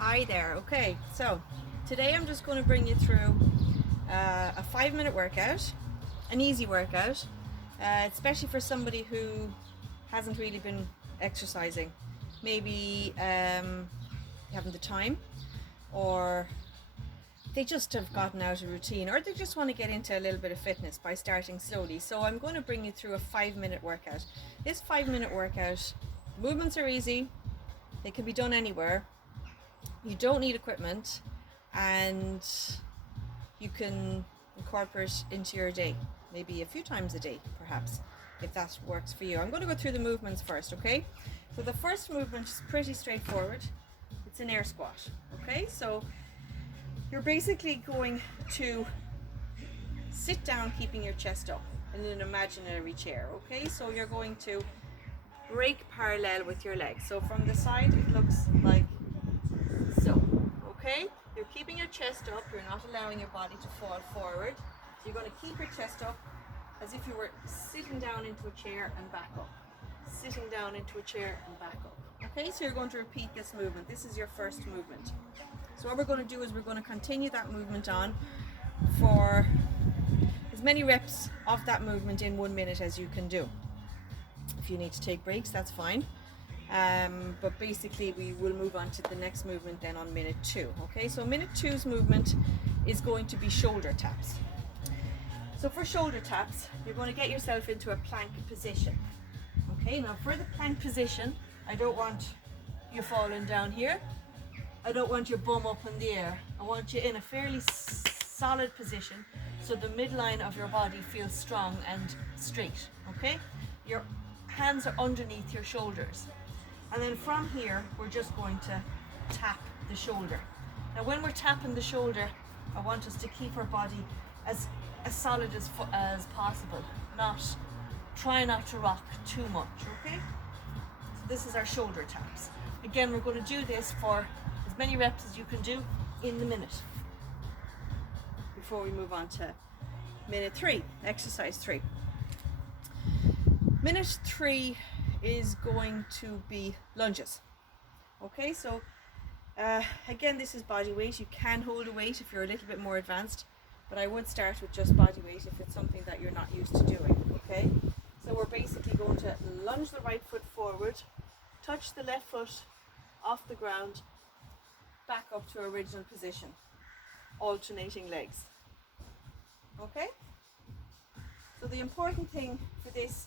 Hi there. Okay, so today I'm just going to bring you through a 5-minute workout, an easy workout, especially for somebody who hasn't really been exercising. Maybe haven't the time, or they just have gotten out of routine, or they just want to get into a little bit of fitness by starting slowly. So I'm going to bring you through a 5-minute workout. This 5-minute workout, movements are easy, they can be done anywhere. You don't need equipment, and you can incorporate into your day, maybe a few times a day perhaps, if that works for you. I'm going to go through the movements first, okay? So the first movement is pretty straightforward. It's an air squat, okay? So you're basically going to sit down keeping your chest up in an imaginary chair, okay? So you're going to break parallel with your legs. So from the side it looks like so, okay? You're keeping your chest up, you're not allowing your body to fall forward. So you're going to keep your chest up as if you were sitting down into a chair and back up. Sitting down into a chair and back up. Okay, so you're going to repeat this movement. This is your first movement. So what we're going to do is we're going to continue that movement on for as many reps of that movement in 1 minute as you can do. If you need to take breaks, that's fine. But basically we will move on to the next movement then on minute 2. Okay, so minute 2's movement is going to be shoulder taps. So for shoulder taps, you're going to get yourself into a plank position. Okay, now for the plank position, I don't want you falling down here. I don't want your bum up in the air. I want you in a fairly solid position so the midline of your body feels strong and straight. Okay, your hands are underneath your shoulders. And then from here, we're just going to tap the shoulder. Now when we're tapping the shoulder, I want us to keep our body as solid as possible. Try not to rock too much, okay? So this is our shoulder taps. Again, we're going to do this for as many reps as you can do in the minute. Before we move on to minute 3, exercise 3. Minute 3 is going to be lunges. Okay, so again, this is body weight. You can hold a weight if you're a little bit more advanced, but I would start with just body weight if it's something that you're not used to doing. Okay, so we're basically going to lunge the right foot forward, touch the left foot off the ground, back up to original position, alternating legs. Okay, so the important thing for this,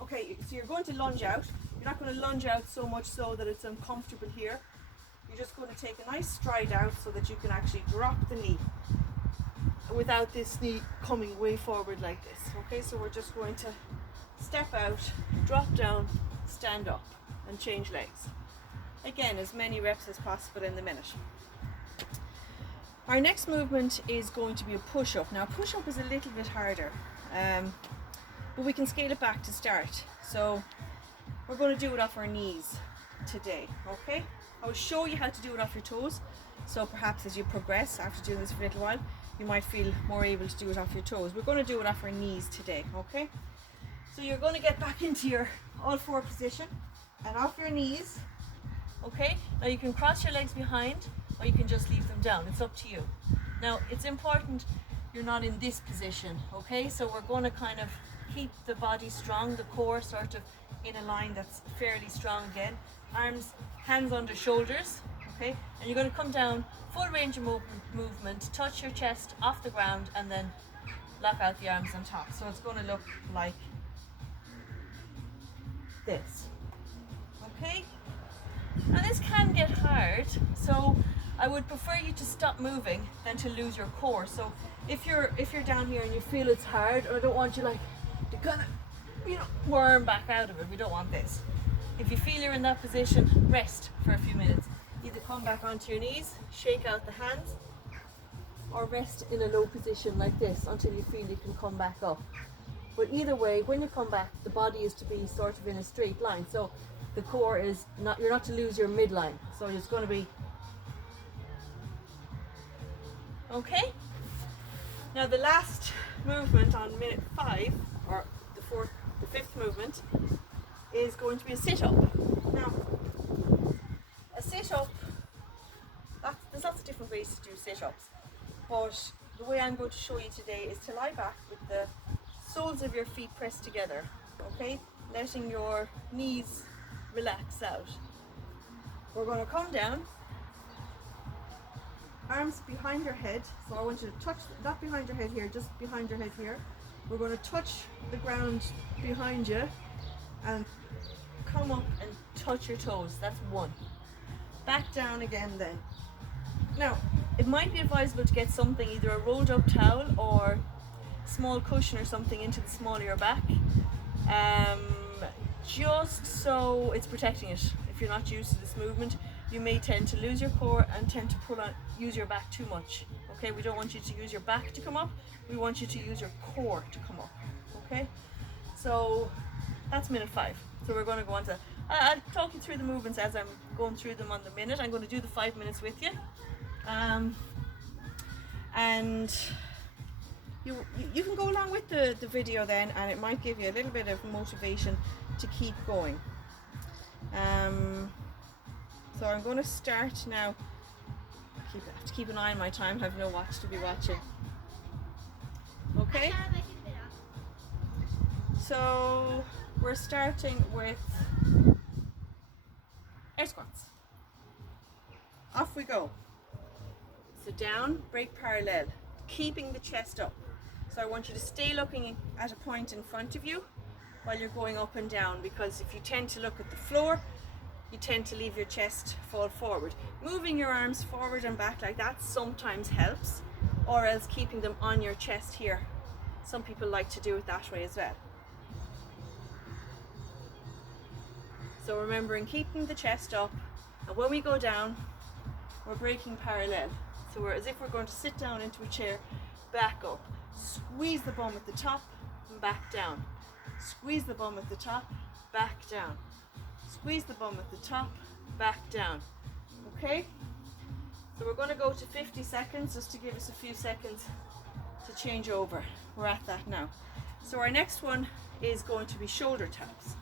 okay, so you're going to lunge out. You're not going to lunge out so much so that it's uncomfortable here. You're just going to take a nice stride out so that you can actually drop the knee without this knee coming way forward like this. Okay, so we're just going to step out, drop down, stand up, and change legs. Again, as many reps as possible in the minute. Our next movement is going to be a push-up. Now, push-up is a little bit harder, but we can scale it back to start. So we're going to do it off our knees today, okay? I will show you how to do it off your toes. So perhaps as you progress after doing this for a little while, you might feel more able to do it off your toes. We're going to do it off our knees today, okay? So you're going to get back into your all 4 position and off your knees, okay? Now you can cross your legs behind or you can just leave them down. It's up to you. Now it's important you're not in this position, okay? So we're going to kind of keep the body strong, the core sort of in a line that's fairly strong again. Arms, hands under shoulders, okay? And you're going to come down, full range of movement, touch your chest off the ground and then lock out the arms on top. So it's going to look like this, okay? Now this can get hard, so I would prefer you to stop moving than to lose your core. So if you're down here and you feel it's hard, or I don't want you like to kind of, worm back out of it. We don't want this. If you feel you're in that position, rest for a few minutes. Either come back onto your knees, shake out the hands, or rest in a low position like this until you feel you can come back up. But either way, when you come back, the body is to be sort of in a straight line. So the core is not, you're not to lose your midline. So it's going to be, okay? Now the last movement on minute 5, or the 5th movement, is going to be a sit-up. Now, a sit-up ways to do sit-ups. But the way I'm going to show you today is to lie back with the soles of your feet pressed together, okay? Letting your knees relax out. We're going to come down, arms behind your head. So I want you to touch, not behind your head here, just behind your head here. We're going to touch the ground behind you and come up and touch your toes. That's one. Back down again then. Now, it might be advisable to get something, either a rolled up towel or small cushion or something into the small of your back, just so it's protecting it. If you're not used to this movement, you may tend to lose your core and tend to use your back too much. Okay, we don't want you to use your back to come up, we want you to use your core to come up. Okay, so that's minute 5. So we're going to go on to, I'll talk you through the movements as I'm going through them on the minute. I'm going to do the 5 minutes with you. And you can go along with the video then, and it might give you a little bit of motivation to keep going. So I'm going to start now. I have to keep an eye on my time, I have no watch to be watching. Okay? So we're starting with air squats. Off we go. So down, break parallel, keeping the chest up. So I want you to stay looking at a point in front of you while you're going up and down, because if you tend to look at the floor, you tend to leave your chest fall forward. Moving your arms forward and back like that sometimes helps, or else keeping them on your chest here. Some people like to do it that way as well. So remembering keeping the chest up, and when we go down, we're breaking parallel. So we're as if we're going to sit down into a chair, back up, squeeze the bum at the top and back down. Squeeze the bum at the top, back down. Squeeze the bum at the top, back down. Okay? So we're going to go to 50 seconds just to give us a few seconds to change over. We're at that now. So our next one is going to be shoulder taps.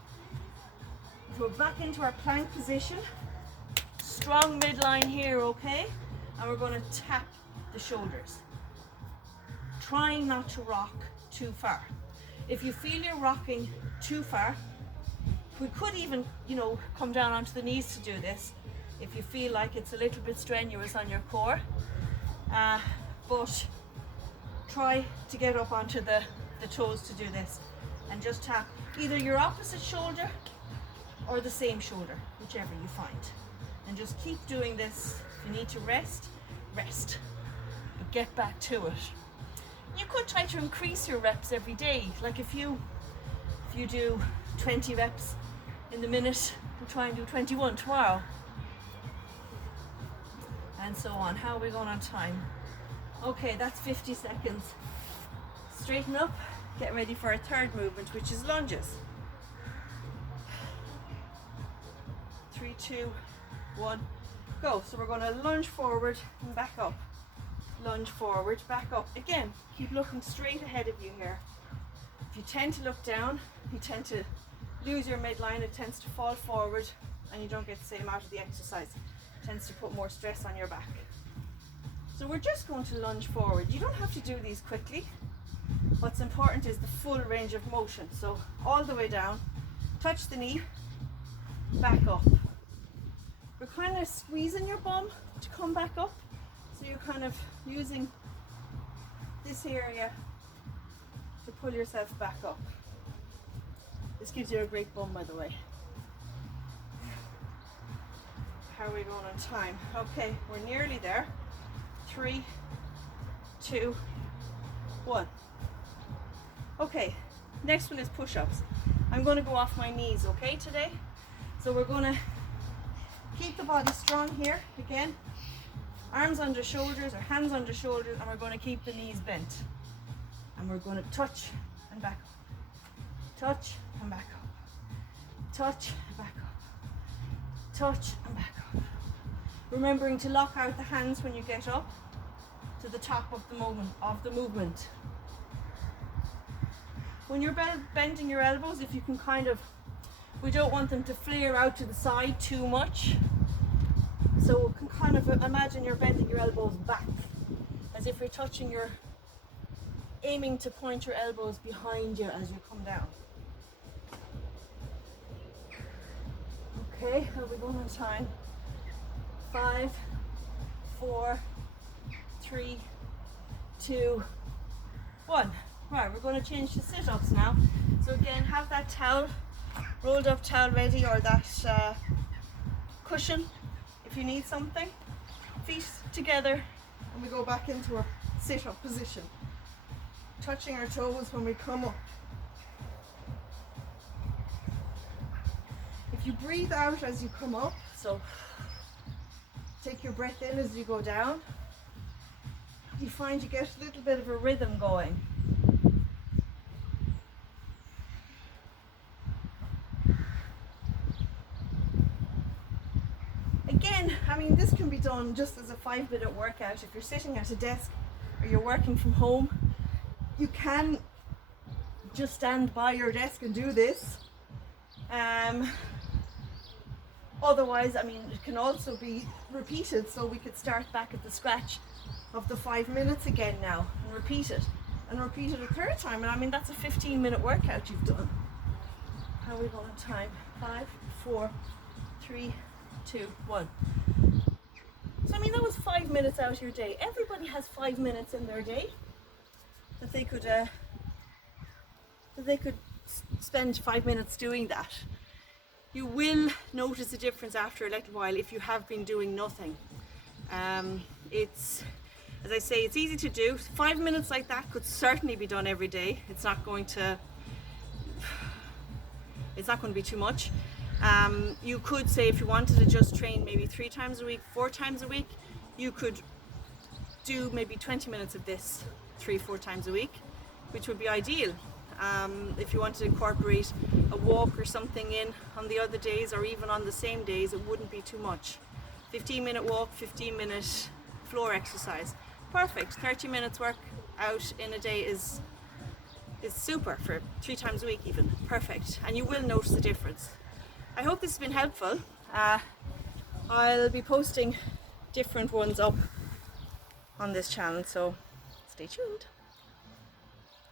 So we're back into our plank position. Strong midline here, okay? And we're going to tap the shoulders. Trying not to rock too far. If you feel you're rocking too far, we could even, come down onto the knees to do this if you feel like it's a little bit strenuous on your core. But try to get up onto the toes to do this, and just tap either your opposite shoulder or the same shoulder, whichever you find. And just keep doing this. If you need to rest, rest. But get back to it. You could try to increase your reps every day. Like if you do 20 reps in the minute, we'll try and do 21 tomorrow. And so on. How are we going on time? Okay, that's 50 seconds. Straighten up, get ready for our third movement, which is lunges. 3, 2, 1, go. So we're going to lunge forward and back up. Lunge forward, back up. Again, keep looking straight ahead of you here. If you tend to look down, you tend to lose your midline, it tends to fall forward and you don't get the same out of the exercise. It tends to put more stress on your back. So we're just going to lunge forward. You don't have to do these quickly. What's important is the full range of motion. So all the way down, touch the knee, back up. We're kind of squeezing your bum to come back up. So you're kind of using this area to pull yourself back up. This gives you a great bum, by the way. How are we going on time? Okay, we're nearly there. 3, 2, 1. Okay, next one is push-ups. I'm going to go off my knees, okay, today? So we're going to keep the body strong here, again. Arms under shoulders or hands under shoulders, and we're going to keep the knees bent. And we're going to touch and back up. Touch and back up. Touch and back up. Touch and back up. Remembering to lock out the hands when you get up to the top of the movement. When you're bending your elbows, if you can we don't want them to flare out to the side too much. So you can kind of imagine you're bending your elbows back as if you're aiming to point your elbows behind you as you come down. Okay, how are we going on time? 5, 4, 3, 2, 1. Right, we're going to change to sit-ups now. So again, have that towel, rolled up towel ready, or that cushion if you need something. Feet together, and we go back into a sit-up position, touching our toes when we come up. If you breathe out as you come up, so take your breath in as you go down, you find you get a little bit of a rhythm going. Again, I mean, this can be done just as a 5-minute workout. If you're sitting at a desk or you're working from home, you can just stand by your desk and do this. Otherwise, I mean, it can also be repeated, so we could start back at the scratch of the 5 minutes again now and repeat it a third time, and I mean, that's a 15-minute workout you've done. How are we going on time? 5, 4, 3, 2, 1. So I mean, that was 5 minutes out of your day. Everybody has 5 minutes in their day that they could spend 5 minutes doing that. You will notice a difference after a little while if you have been doing nothing. It's, as I say, it's easy to do. 5 minutes like that could certainly be done every day. It's not going to be too much. You could say, if you wanted to just train maybe 3 times a week, 4 times a week, you could do maybe 20 minutes of this 3-4 times a week, which would be ideal. If you wanted to incorporate a walk or something in on the other days, or even on the same days, it wouldn't be too much. 15-minute walk, 15-minute floor exercise. Perfect. 30 minutes work out in a day is super for 3 times a week even. Perfect. And you will notice the difference. I hope this has been helpful. I'll be posting different ones up on this channel, so stay tuned.